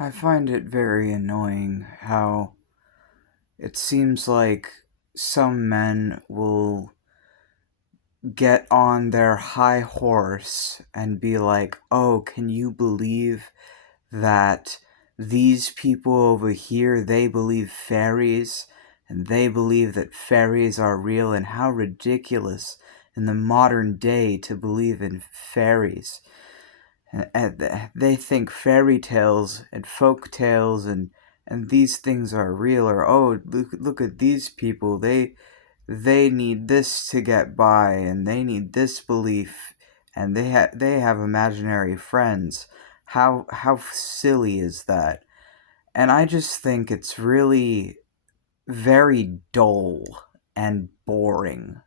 I find it very annoying how it seems like some men will get on their high horse and be like, oh, can you believe that these people over here, they believe fairies, and they believe that fairies are real, and how ridiculous in the modern day to believe in fairies. And they think fairy tales and folk tales and these things are real, or oh, look at these people, they need this to get by, and they need this belief, and they have imaginary friends. How silly is that? And I just think it's really very dull and boring.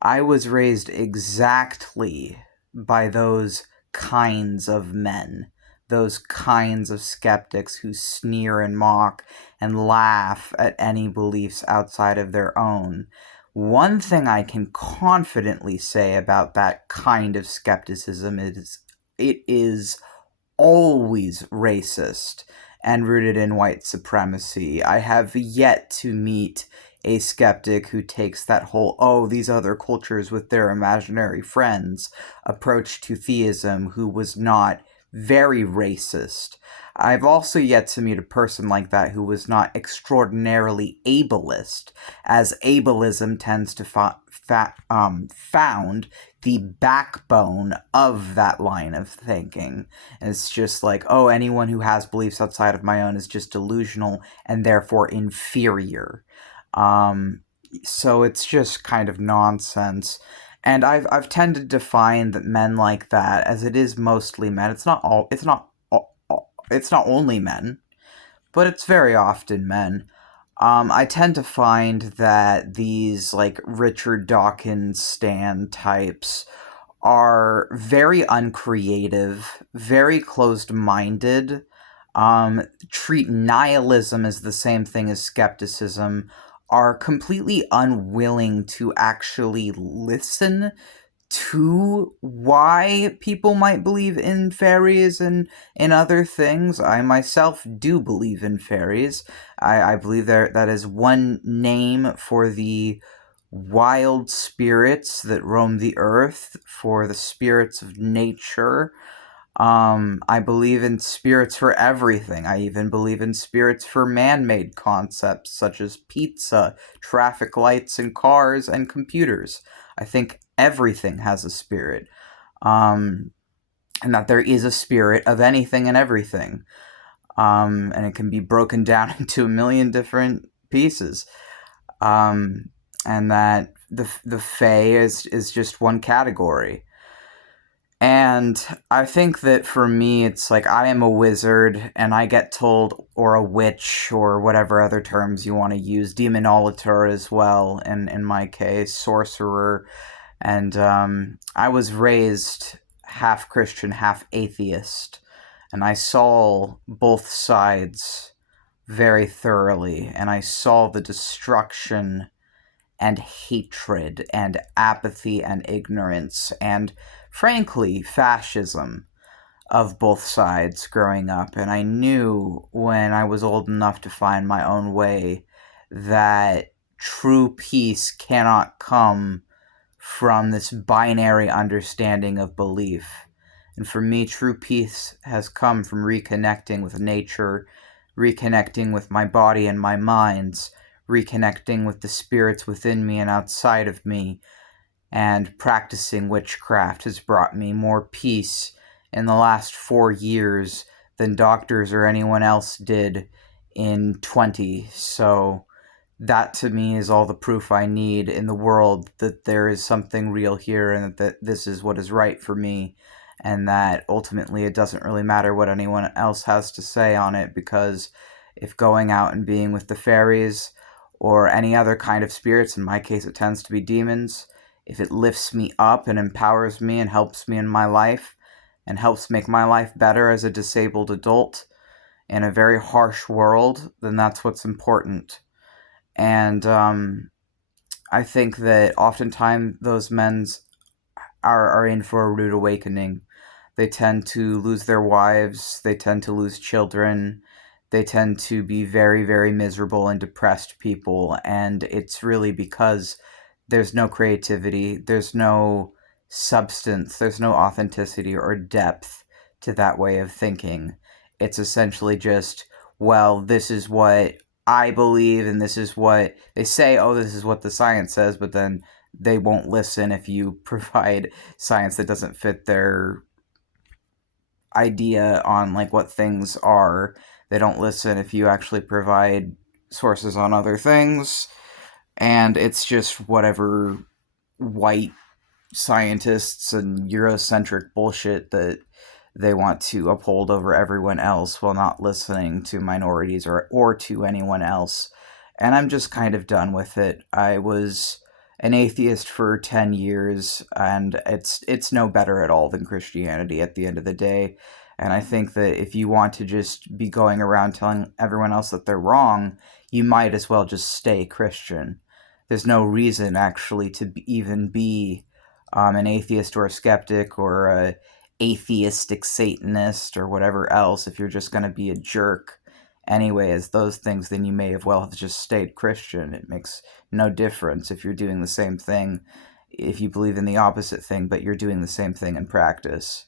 I was raised exactly by those kinds of men, those kinds of skeptics who sneer and mock and laugh at any beliefs outside of their own. One thing I can confidently say about that kind of skepticism is it is always racist and rooted in white supremacy. I have yet to meet a skeptic who takes that whole, oh, these other cultures with their imaginary friends approach to theism who was not very racist. I've also yet to meet a person like that who was not extraordinarily ableist, as ableism tends to found the backbone of that line of thinking. And it's just like, oh, anyone who has beliefs outside of my own is just delusional and therefore inferior. Um, so it's just kind of nonsense. And I've tended to find that men like that, as it is mostly men, it's not only men, but it's very often men. I tend to find that these like Richard Dawkins Stan types are very uncreative, very closed minded, treat nihilism as the same thing as skepticism, are completely unwilling to actually listen to why people might believe in fairies and in other things. I myself do believe in fairies. I believe that is one name for the wild spirits that roam the earth, for the spirits of nature. I believe in spirits for everything. I even believe in spirits for man-made concepts such as pizza, traffic lights, and cars and computers. I think everything has a spirit. Um, and that there is a spirit of anything and everything. And it can be broken down into a million different pieces. Um, and that the Fae is just one category. And I think that for me, it's like I am a wizard, and I get told, or a witch, or whatever other terms you want to use, demonolator as well, in my case, sorcerer. And I was raised half Christian, half atheist, and I saw both sides very thoroughly, and I saw the destruction and hatred and apathy and ignorance and, frankly, fascism of both sides growing up. And I knew when I was old enough to find my own way that true peace cannot come from this binary understanding of belief. And for me, true peace has come from reconnecting with nature, reconnecting with my body and my minds, reconnecting with the spirits within me and outside of me, and practicing witchcraft has brought me more peace in the last 4 years than doctors or anyone else did in 20. So that to me is all the proof I need in the world that there is something real here, and that this is what is right for me, and that ultimately it doesn't really matter what anyone else has to say on it, because if going out and being with the fairies or any other kind of spirits, in my case it tends to be demons, if it lifts me up and empowers me and helps me in my life and helps make my life better as a disabled adult in a very harsh world, then that's what's important. And I think that oftentimes those men's are in for a rude awakening. They tend to lose their wives, they tend to lose children, they tend to be very, very miserable and depressed people. And it's really because there's no creativity, there's no substance, there's no authenticity or depth to that way of thinking. It's essentially just, well, this is what I believe, and this is what they say, oh, this is what the science says, but then they won't listen if you provide science that doesn't fit their idea on like what things are. They don't listen if you actually provide sources on other things, and it's just whatever white scientists and Eurocentric bullshit that they want to uphold over everyone else while not listening to minorities or to anyone else. And I'm just kind of done with it. I was an atheist for 10 years, and it's no better at all than Christianity at the end of the day. And I think that if you want to just be going around telling everyone else that they're wrong, you might as well just stay Christian. There's no reason actually to even be an atheist or a skeptic or a atheistic Satanist or whatever else. If you're just going to be a jerk anyway as those things, then you may as well have just stayed Christian. It makes no difference if you're doing the same thing, if you believe in the opposite thing, but you're doing the same thing in practice.